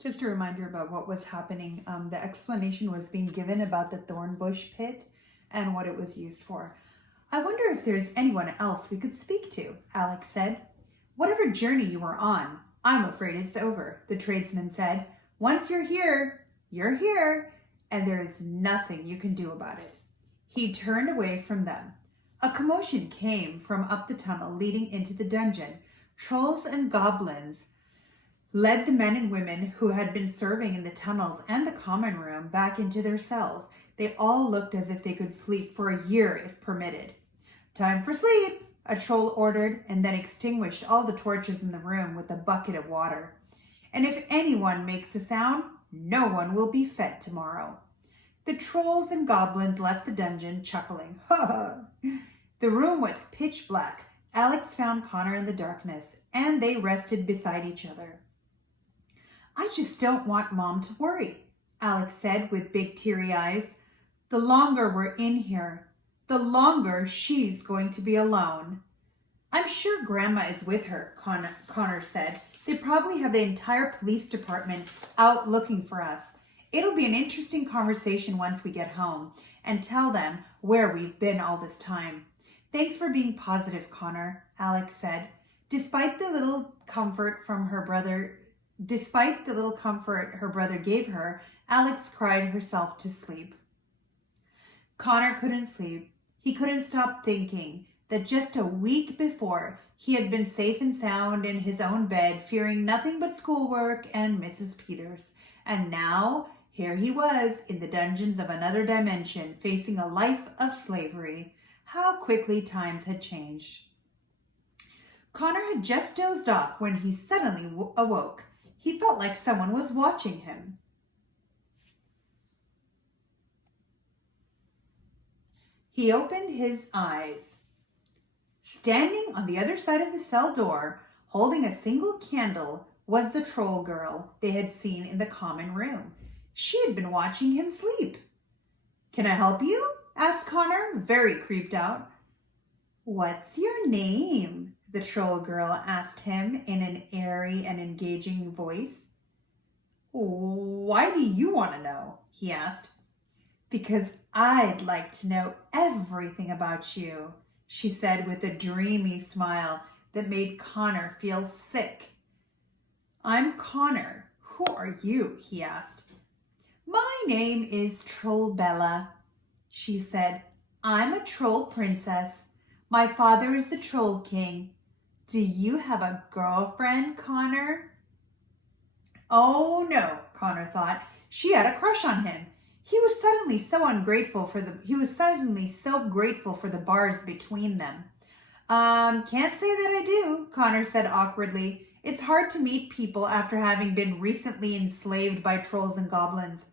Just a reminder about what was happening. The explanation was being given about the thorn bush pit and what it was used for. I wonder if there's anyone else we could speak to, Alex said. Whatever journey you were on, I'm afraid it's over, the tradesman said. Once you're here, and there is nothing you can do about it. He turned away from them. A commotion came from up the tunnel leading into the dungeon. Trolls and goblins led the men and women who had been serving in the tunnels and the common room back into their cells. They all looked as if they could sleep for a year if permitted. Time for sleep, a troll ordered, and then extinguished all the torches in the room with a bucket of water. And if anyone makes a sound, no one will be fed tomorrow. The trolls and goblins left the dungeon chuckling. Ha ha! The room was pitch black. Alex found Connor in the darkness, and they rested beside each other. I just don't want Mom to worry, Alex said with big teary eyes. The longer we're in here, the longer she's going to be alone. I'm sure Grandma is with her, Connor said. They probably have the entire police department out looking for us. It'll be an interesting conversation once we get home and tell them where we've been all this time. Thanks for being positive, Connor, Alex said. Despite the little comfort her brother gave her, Alex cried herself to sleep. Connor couldn't sleep. He couldn't stop thinking that just a week before, he had been safe and sound in his own bed, fearing nothing but schoolwork and Mrs. Peters. And now, here he was in the dungeons of another dimension, facing a life of slavery. How quickly times had changed. Connor had just dozed off when he suddenly awoke. He felt like someone was watching him. He opened his eyes. Standing on the other side of the cell door, holding a single candle, was the troll girl they had seen in the common room. She had been watching him sleep. Can I help you? Asked Connor, very creeped out. What's your name? The troll girl asked him in an airy and engaging voice. Why do you want to know? He asked. Because I'd like to know everything about you, she said with a dreamy smile that made Connor feel sick. I'm Connor. Who are you? He asked. My name is Trollbella, she said. I'm a troll princess. My father is the Troll King. Do you have a girlfriend, Connor? Oh no, Connor thought. She had a crush on him. He was suddenly so grateful for the bars between them. Can't say that I do, Connor said awkwardly. It's hard to meet people after having been recently enslaved by trolls and goblins.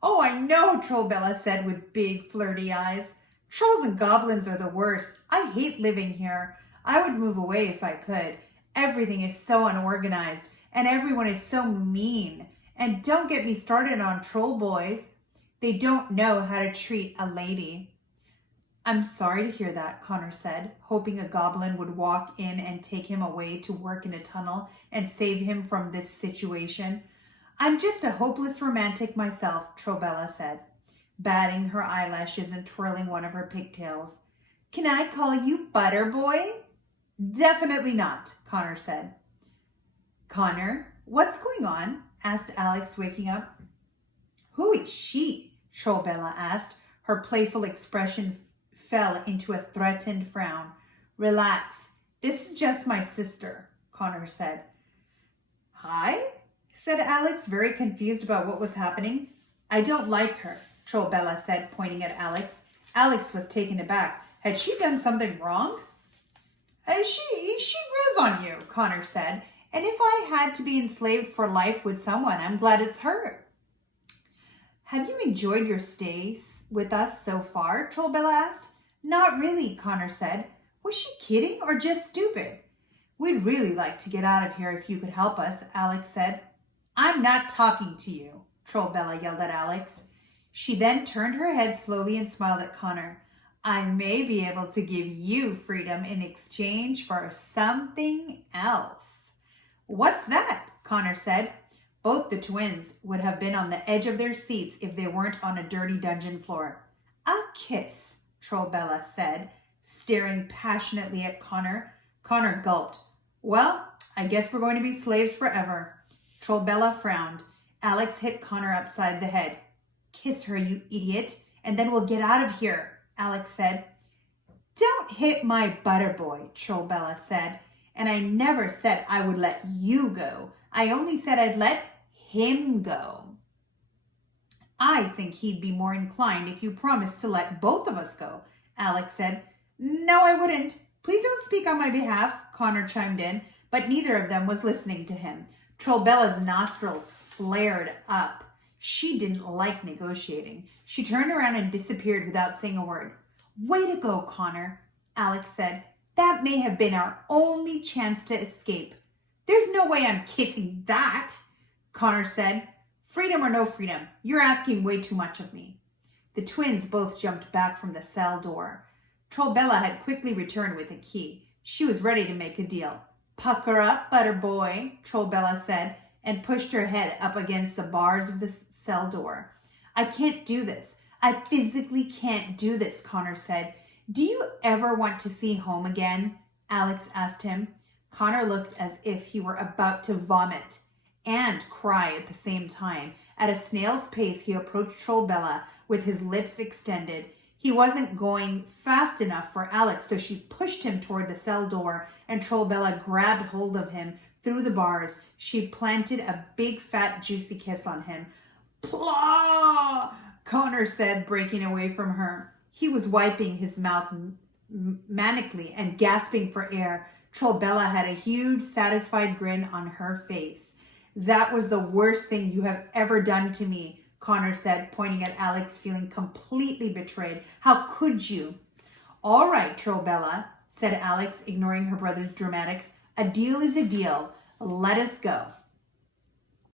Oh, I know, Trollbella said with big flirty eyes. Trolls and goblins are the worst. I hate living here. I would move away if I could. Everything is so unorganized, and everyone is so mean. And don't get me started on troll boys. They don't know how to treat a lady. I'm sorry to hear that, Connor said, hoping a goblin would walk in and take him away to work in a tunnel and save him from this situation. I'm just a hopeless romantic myself, Trollbella said, batting her eyelashes and twirling one of her pigtails. Can I call you Butterboy? Definitely not, Connor said. Connor, what's going on? Asked Alex, waking up. Who is she? Trollbella asked. Her playful expression fell into a threatened frown. Relax. This is just my sister, Connor said. Hi? Said Alex, very confused about what was happening. I don't like her, Trollbella said, pointing at Alex. Alex was taken aback. Had she done something wrong? She grows on you, Connor said. And if I had to be enslaved for life with someone, I'm glad it's her. Have you enjoyed your stay with us so far? Trollbella asked. Not really, Connor said. Was she kidding or just stupid? We'd really like to get out of here if you could help us, Alex said. I'm not talking to you, Trollbella yelled at Alex. She then turned her head slowly and smiled at Connor. I may be able to give you freedom in exchange for something else. What's that? Connor said. Both the twins would have been on the edge of their seats if they weren't on a dirty dungeon floor. "A kiss," Trollbella said, staring passionately at Connor. Connor gulped. "Well, I guess we're going to be slaves forever." Trollbella frowned. Alex hit Connor upside the head. "Kiss her, you idiot, and then we'll get out of here," Alex said. "Don't hit my butter boy," Trollbella said. "And I never said I would let you go. I only said I'd let him go." "I think he'd be more inclined if you promised to let both of us go," Alex said. "No, I wouldn't. Please don't speak on my behalf," Connor chimed in, but neither of them was listening to him. Trollbella's nostrils flared up. She didn't like negotiating. She turned around and disappeared without saying a word. "Way to go, Connor," Alex said. "That may have been our only chance to escape." "There's no way I'm kissing that," Connor said. "Freedom or no freedom, you're asking way too much of me." The twins both jumped back from the cell door. Trollbella had quickly returned with a key. She was ready to make a deal. "Pucker up, butter boy," Trollbella said, and pushed her head up against the bars of the cell door. "I can't do this. I physically can't do this," Connor said. "Do you ever want to see home again?" Alex asked him. Connor looked as if he were about to vomit and cry at the same time. At a snail's pace, he approached Trollbella with his lips extended. He wasn't going fast enough for Alex, so she pushed him toward the cell door, and Trollbella grabbed hold of him through the bars. She planted a big, fat, juicy kiss on him. "Plah!" Connor said, breaking away from her. He was wiping his mouth manically and gasping for air. Trollbella had a huge, satisfied grin on her face. "That was the worst thing you have ever done to me," Connor said, pointing at Alex, feeling completely betrayed. "How could you?" "All right, Trollbella," said Alex, ignoring her brother's dramatics. "A deal is a deal. Let us go."